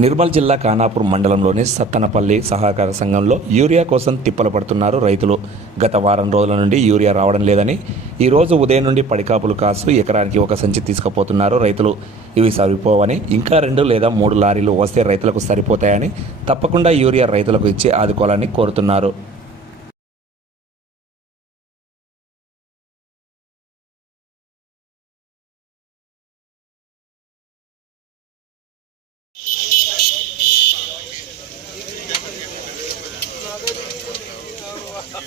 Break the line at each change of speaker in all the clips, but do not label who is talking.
నిర్మల్ జిల్లా ఖానాపూర్ మండలంలోని సత్తనపల్లి సహకార సంఘంలో యూరియా కోసం తిప్పలు పడుతున్నారు రైతులు. గత వారం రోజుల నుండి యూరియా రావడం లేదని ఈ రోజు ఉదయం నుండి పడికాపులు కాసు ఎకరానికి ఒక సంచి తీసుకుపోతున్నారు రైతులు. ఇవి సరిపోవని ఇంకా రెండు లేదా మూడు లారీలు వస్తే రైతులకు సరిపోతాయని తప్పకుండా యూరియా రైతులకు ఇచ్చి ఆదుకోవాలని కోరుతున్నారు.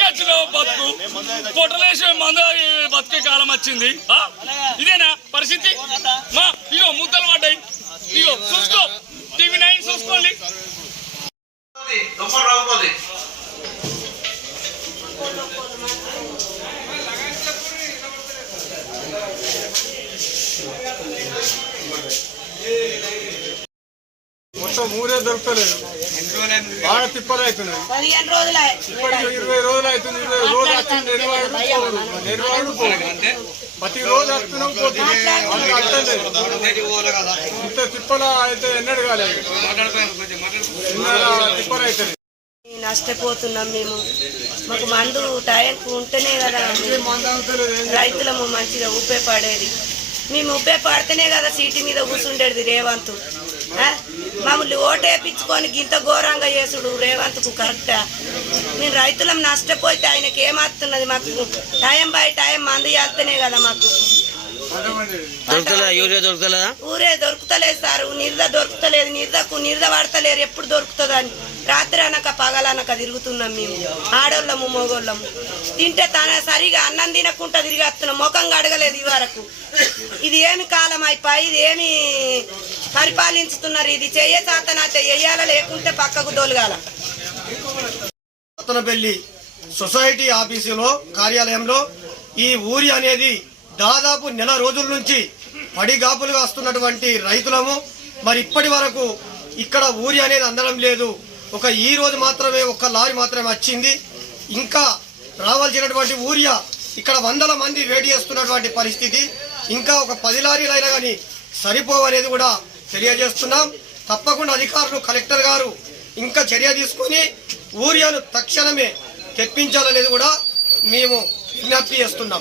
పొట్టకొచ్చిన బతుకు. పొట్టలేసే మంద బతికే కాలం వచ్చింది. ఇదేనా పరిస్థితి? మా ఇగో ముద్దలు పడ్డాయి. ఇగో చూసుకో. టీవీ నైన్ చూసుకోండి.
దుమ్మలు రాకపోతే
మొత్తం ఊరే దొరకలేదు. బాగా తిప్పలు అవుతున్నాయి
పదిహేను రోజులే
ఇప్పటికి ఇరవై రోజులు అవుతుంది. ఇరవై రోజులు వస్తుంది నిర్వాహకుడు పోడు. నిర్వాహకుడు పోడు. ప్రతి రోజు వస్తున్నాం లేదు. ఇంత తిప్పల అయితే ఎన్నడు కాలేదు. తిప్పలు అవుతుంది
నష్టపోతున్నాం మేము. మాకు మందు టైంకు ఉంటేనే కదా రైతులము మంచిగా ఉప్పే పడేది మేము పడితేనే కదా సీటు మీద కూర్చుండేది రేవంత్? మమ్మల్ని ఓటేపించుకొని గింత ఘోరంగా చేసుడు రేవంత్కు కరెక్టా మేము రైతులం నష్టపోతే ఆయనకి ఏమవుతున్నది మాకు? టైం బై టైం మందు చేస్తేనే కదా మాకు. ఊరే దొరుకుతలేదు సారు నిర్ద దొరుకుతలేదు నిర్దకు నిర్ద పడతలేరు ఎప్పుడు దొరుకుతుందని. రాత్రి అనక పగలనక తిరుగుతున్నాం మేము. ఆడోళ్ళము మగోళ్ళము. తింటే తన సరిగా అన్నం తినకుండా తిరిగి వస్తున్నాం. ముఖం అడగలేదు ఈ వరకు ఇది ఏమి కాలం అయిపోయి ఇది ఏమి పరిపాలించుతున్నారు ఇది చెయ్యే సాతనైతే చెయ్యాల లేకుంటే పక్కకు దొలగాల.
రతనపల్లి సొసైటీ ఆఫీసులో కార్యాలయంలో ఈ ఊరి అనేది దాదాపు నెల రోజుల నుంచి పడిగాపులుగా వస్తున్నటువంటి రైతులము. మరి ఇప్పటి వరకు ఇక్కడ ఊరి అనేది అందడం లేదు. ఒక ఈ రోజు మాత్రమే ఒక లారీ మాత్రమే వచ్చింది. ఇంకా రావాల్సినటువంటి ఊరియా ఇక్కడ వందల మంది వేడి చేస్తున్నటువంటి పరిస్థితి. ఇంకా ఒక పది లారీలు అయినా కానీ సరిపోవనేది కూడా తెలియజేస్తున్నాం తప్పకుండా అధికారులు కలెక్టర్ గారు ఇంకా చర్య తీసుకొని ఊరియాను తక్షణమే తెప్పించాలనేది కూడా మేము విజ్ఞప్తి చేస్తున్నాం.